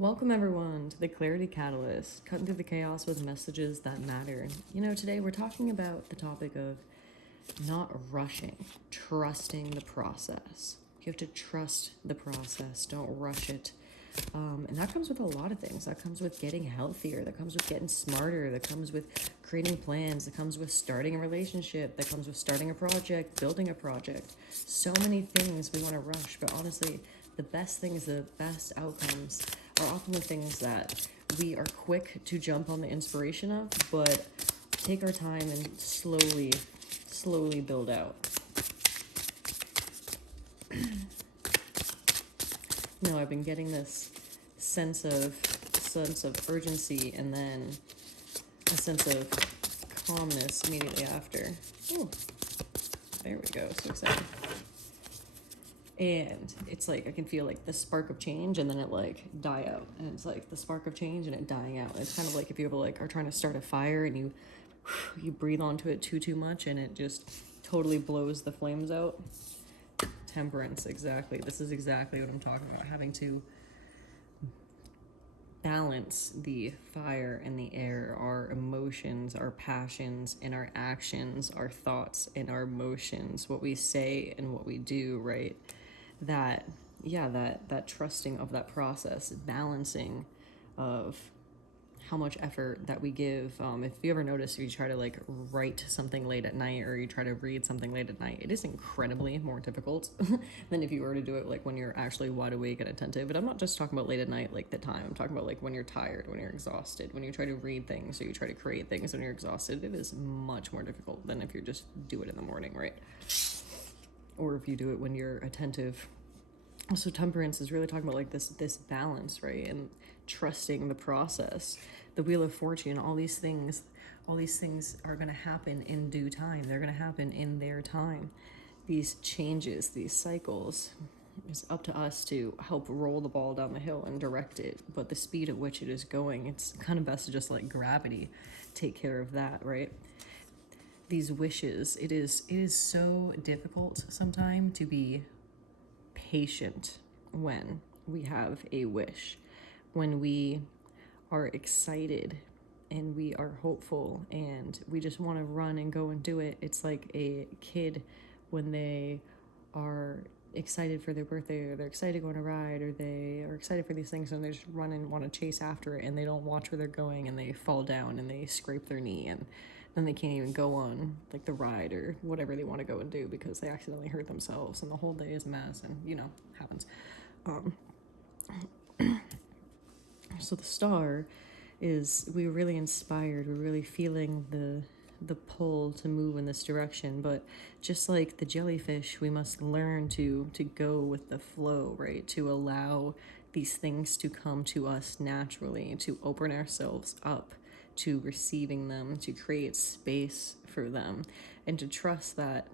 Welcome, everyone, to the Clarity Catalyst, cutting through the chaos with messages that matter. Today we're talking about the topic of not rushing, trusting the process. You have to trust the process, don't rush it. And that comes with a lot of things. That comes with getting healthier, that comes with getting smarter, that comes with creating plans, that comes with starting a relationship, that comes with starting a project, building a project. So many things we want to rush, but honestly, the best things, the best outcomes are often the things that we are quick to jump on the inspiration of, but take our time and slowly build out. I've been getting this sense of urgency and then a sense of calmness immediately after. Oh, there we go. So excited. And it's like I can feel like the spark of change, and then it like die out, and it's like the spark of change and it dying out. It's kind of like if you ever like are trying to start a fire and you breathe onto it too much and it just totally blows the flames out. Temperance, exactly. This is exactly what I'm talking about. Having to balance the fire and the air, our emotions, our passions, and our actions, our thoughts and our emotions, what we say and what we do, right? That trusting of that process, balancing of how much effort that we give. If you ever notice, if you try to like write something late at night or you try to read something late at night, it is incredibly more difficult than if you were to do it like when you're actually wide awake and attentive. But I'm not just talking about late at night, like the time. I'm talking about like when you're tired, when you're exhausted, when you try to read things or you try to create things when you're exhausted. It is much more difficult than if you just do it in the morning, right? Or if you do it when you're attentive. So temperance is really talking about like this balance, right? And trusting the process, the wheel of fortune, all these things are going to happen in due time. They're going to happen in their time. These changes, these cycles, it's up to us to help roll the ball down the hill and direct it. But the speed at which it is going, it's kind of best to just let gravity take care of that, right? These wishes, it is so difficult sometimes to be patient when we have a wish, when we are excited and we are hopeful and we just want to run and go and do it. It's like a kid when they are excited for their birthday, or they're excited to go on a ride, or they are excited for these things and they just run and want to chase after it, and they don't watch where they're going and they fall down and they scrape their knee, and then they can't even go on like the ride or whatever they want to go and do because they accidentally hurt themselves, and the whole day is a mess, and happens. So the star is, we're really inspired, we're really feeling the pull to move in this direction, but just like the jellyfish, we must learn to go with the flow, right? To allow these things to come to us naturally, to open ourselves up to receiving them, to create space for them, and to trust that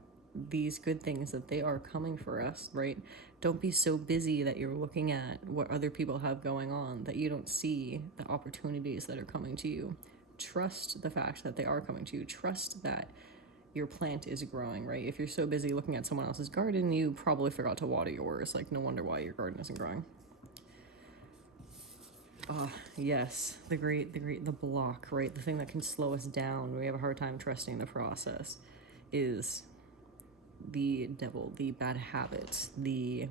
these good things, that they are coming for us, right? Don't be so busy that you're looking at what other people have going on that you don't see the opportunities that are coming to you. Trust the fact that they are coming to you. Trust that your plant is growing, right? If you're so busy looking at someone else's garden, you probably forgot to water yours. Like, no wonder why your garden isn't growing. Yes, the block, right? The thing that can slow us down when we have a hard time trusting the process is the devil, the bad habits, the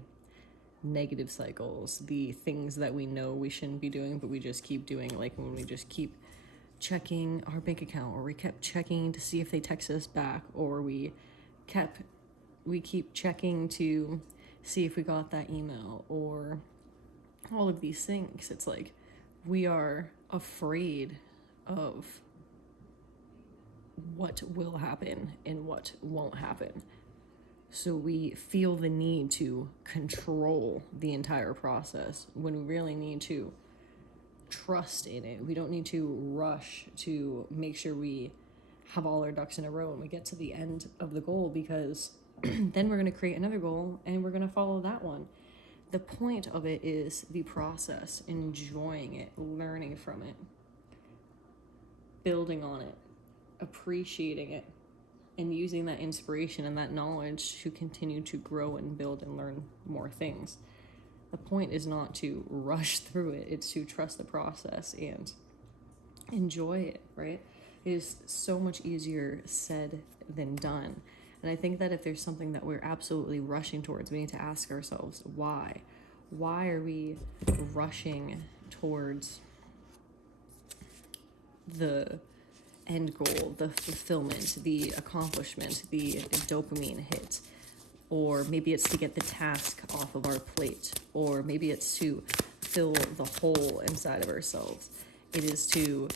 negative cycles, the things that we know we shouldn't be doing, but we just keep doing, like when we just keep checking our bank account, or we kept checking to see if they text us back, or we keep checking to see if we got that email, or all of these things. It's like we are afraid of what will happen and what won't happen. So we feel the need to control the entire process when we really need to trust in it. We don't need to rush to make sure we have all our ducks in a row and we get to the end of the goal, because then we're going to create another goal and we're going to follow that one. The point of it is the process, enjoying it, learning from it, building on it, appreciating it, and using that inspiration and that knowledge to continue to grow and build and learn more things. The point is not to rush through it, it's to trust the process and enjoy it, right? It is so much easier said than done. And I think that if there's something that we're absolutely rushing towards, we need to ask ourselves why. Why are we rushing towards the end goal, the fulfillment, the accomplishment, the dopamine hit? Or maybe it's to get the task off of our plate, or maybe it's to fill the hole inside of ourselves. It is to,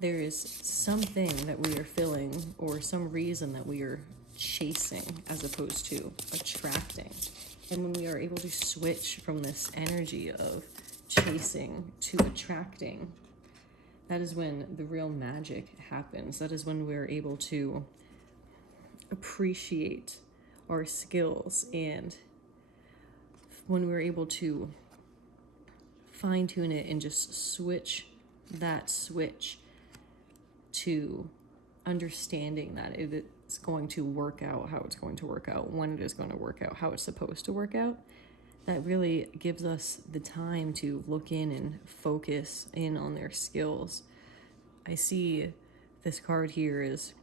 there is something that we are filling, or some reason that we are chasing as opposed to attracting. And when we are able to switch from this energy of chasing to attracting, that is when the real magic happens. That is when we're able to appreciate our skills, and when we're able to fine tune it and just switch that switch to understanding that it is going to work out how it's going to work out, when it is going to work out how it's supposed to work out. That really gives us the time to look in and focus in on their skills. I see this card here is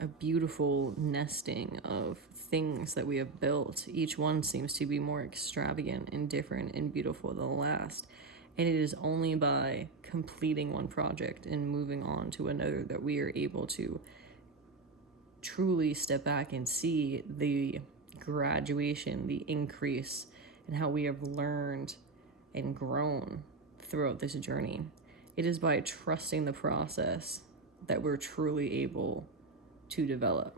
a beautiful nesting of things that we have built. Each one seems to be more extravagant and different and beautiful than the last. And it is only by completing one project and moving on to another that we are able to truly step back and see the graduation, the increase, and how we have learned and grown throughout this journey. It is by trusting the process that we're truly able to develop.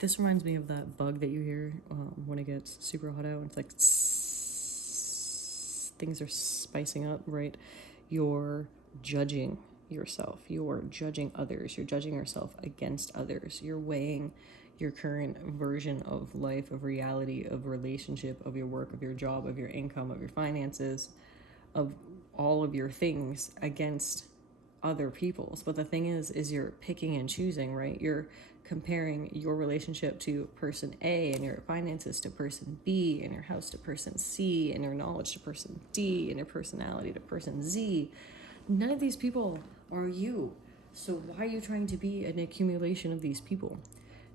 This reminds me of that bug that you hear when it gets super hot out. It's like things are spicing up, right? You're judging yourself. You're judging others. You're judging yourself against others. You're weighing your current version of life, of reality, of relationship, of your work, of your job, of your income, of your finances, of all of your things against other people's. But the thing is you're picking and choosing, right? You're comparing your relationship to person A, and your finances to person B, and your house to person C, and your knowledge to person D, and your personality to person Z. None of these people are you. So why are you trying to be an accumulation of these people?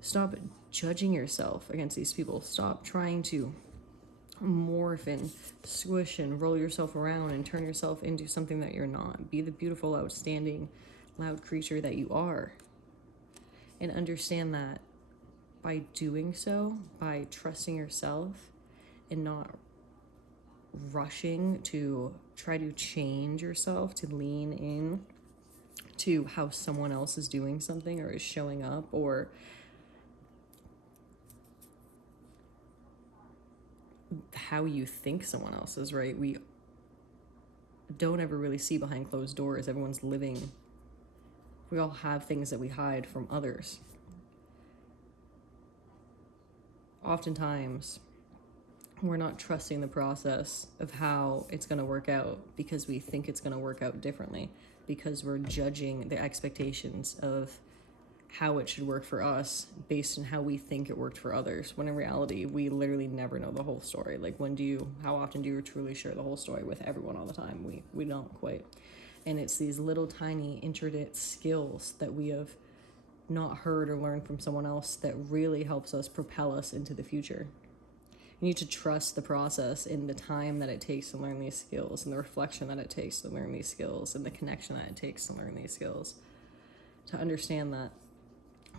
Stop judging yourself against these people. Stop trying to morph and squish and roll yourself around and turn yourself into something that you're not. Be the beautiful, outstanding, loud creature that you are. And understand that by doing so, by trusting yourself and not rushing to try to change yourself, to lean in to how someone else is doing something or is showing up, or how you think someone else is, right? We don't ever really see behind closed doors. Everyone's living. We all have things that we hide from others. Oftentimes, we're not trusting the process of how it's going to work out because we think it's going to work out differently, because we're judging the expectations of how it should work for us based on how we think it worked for others, when in reality we literally never know the whole story. Like, how often do you truly share the whole story with everyone all the time? We don't quite. And it's these little tiny intricate skills that we have not heard or learned from someone else that really helps us propel us into the future. You need to trust the process in the time that it takes to learn these skills, and the reflection that it takes to learn these skills, and the connection that it takes to learn these skills. To understand that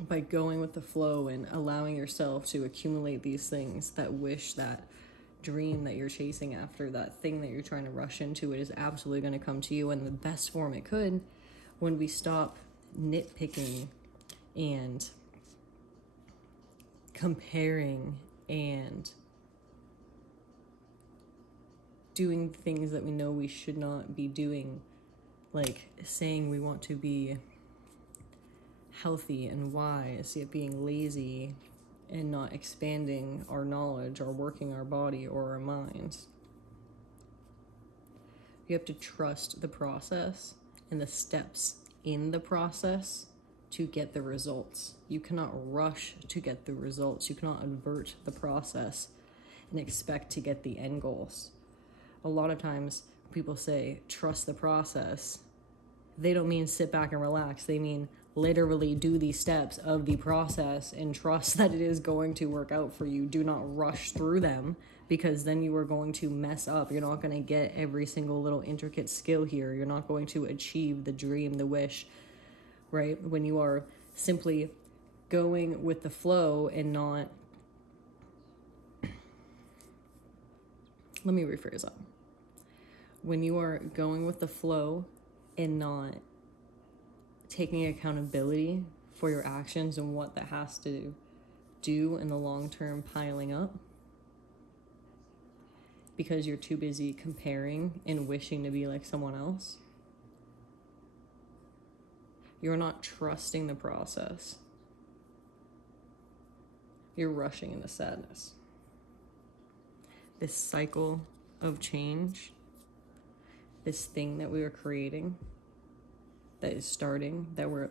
by going with the flow and allowing yourself to accumulate these things, that wish, that dream that you're chasing after, that thing that you're trying to rush into, it is absolutely going to come to you in the best form it could when we stop nitpicking and comparing and doing things that we know we should not be doing, like saying we want to be healthy and wise, yet being lazy and not expanding our knowledge or working our body or our minds. You have to trust the process and the steps in the process to get the results. You cannot rush to get the results. You cannot invert the process and expect to get the end goals. A lot of times people say, trust the process. They don't mean sit back and relax. They mean literally do the steps of the process and trust that it is going to work out for you. Do not rush through them, because then you are going to mess up. You're not going to get every single little intricate skill here. You're not going to achieve the dream, the wish, right? When you are simply going with the flow and not... Let me rephrase that. When you are going with the flow and not taking accountability for your actions and what that has to do in the long term, piling up, because you're too busy comparing and wishing to be like someone else, you're not trusting the process. You're rushing into sadness. This cycle of change, this thing that we are creating, that is starting, that we're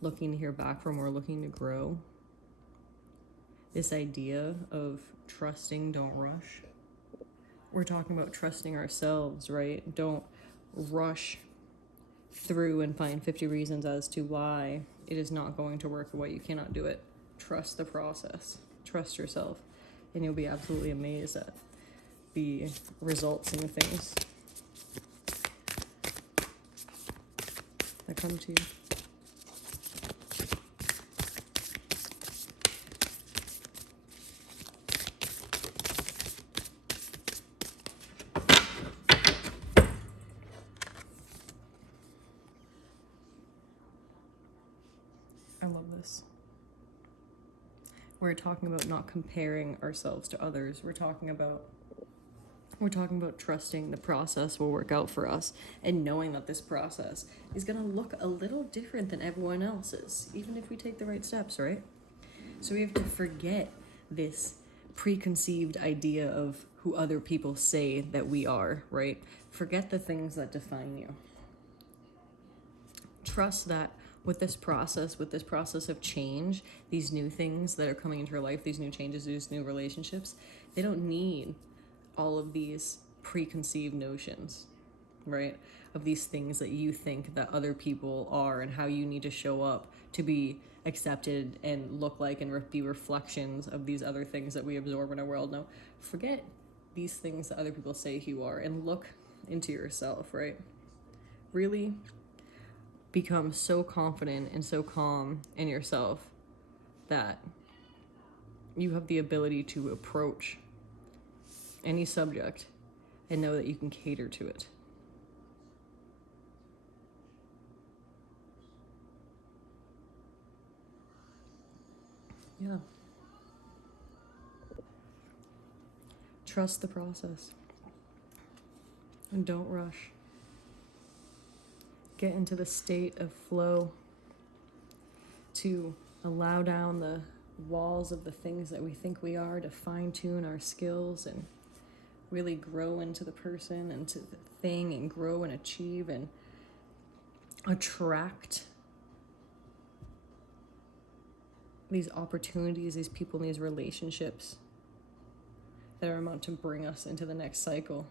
looking to hear back from, we're looking to grow. This idea of trusting, don't rush. We're talking about trusting ourselves, right? Don't rush through and find 50 reasons as to why it is not going to work or why you cannot do it. Trust the process. Trust yourself. And you'll be absolutely amazed at the results and the things that come to you. I love this. We're talking about not comparing ourselves to others. We're talking about trusting the process will work out for us, and knowing that this process is going to look a little different than everyone else's, even if we take the right steps, right? So we have to forget this preconceived idea of who other people say that we are, right? Forget the things that define you. Trust that with this process of change, these new things that are coming into your life, these new changes, these new relationships, they don't need all of these preconceived notions, right? Of these things that you think that other people are and how you need to show up to be accepted and look like and be reflections of these other things that we absorb in our world. No, forget these things that other people say you are and look into yourself, right? Really become so confident and so calm in yourself that you have the ability to approach any subject and know that you can cater to it. Yeah. Trust the process. And don't rush. Get into the state of flow to allow down the walls of the things that we think we are, to fine-tune our skills and really grow into the person and to the thing, and grow and achieve and attract these opportunities, these people, and these relationships that are meant to bring us into the next cycle.